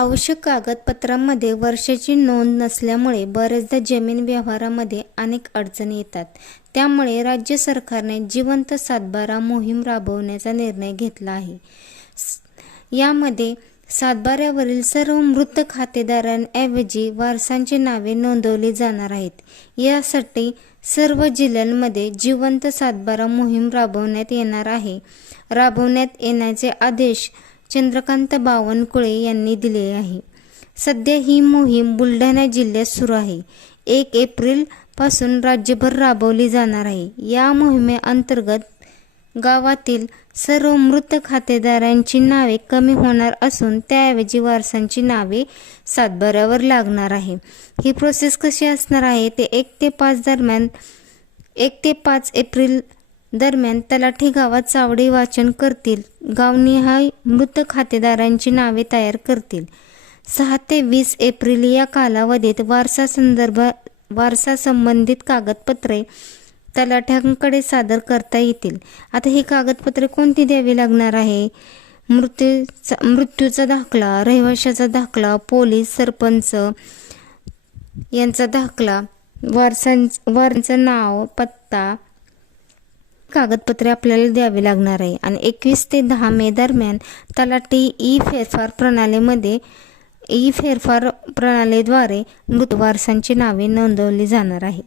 आवश्यक कागदपत्रांमध्ये वर्षाची नोंद नसल्यामुळे बरेचदा जमीन व्यवहारामध्ये अनेक अडचणी येतात. त्यामुळे राज्य सरकारने जिवंत सातबारा मोहीम राबवण्याचा निर्णय घेतला आहे. यामध्ये सातबाऱ्यावरील सर्व मृत खातेदारांऐवजी वारसांची नावे नोंदवली जाणार आहेत. यासाठी सर्व जिल्ह्यांमध्ये जिवंत सातबारा मोहीम राबवण्यात येणार आहे. राबवण्यात येण्याचे आदेश चंद्रकांत बावनकुळे यांनी दिले आहे. सध्या ही मोहीम बुलढाणा जिल्ह्यात सुरू आहे. 1 एप्रिल पासून राज्यभर राबवली जाणार आहे. या मोहिमेअंतर्गत गावातील सर्व मृत खातेदारांची नावे कमी होणार असून त्याऐवजी वारसांची नावे सातबाऱ्यावर लागणार आहे. ही प्रोसेस कशी असणार आहे ते 1 ते 5 एप्रिल दरम्यान तलाठी गावात चावडी वाचन करतील. गावनिहाय मृत खातेदारांची नावे तयार करतील. 6 ते 20 एप्रिल या कालावधीत वारसा संबंधित कागदपत्रे तलाठ्यांकडे सादर करता येतील. आता ही कागदपत्रे कोणती द्यावी लागणार आहे? मृत्यूचा दाखला, रहिवाशाचा दाखला, पोलीस, सरपंच यांचा दाखला, वारसांचं नाव, पत्ता कागदपत्रे आपल्याला द्यावी लागणार आहे. आणि 21 ते 10 मे दरम्यान तलाठी ई फेरफार प्रणालीद्वारे मृत वारसांची नावे नोंदवली जाणार आहेत.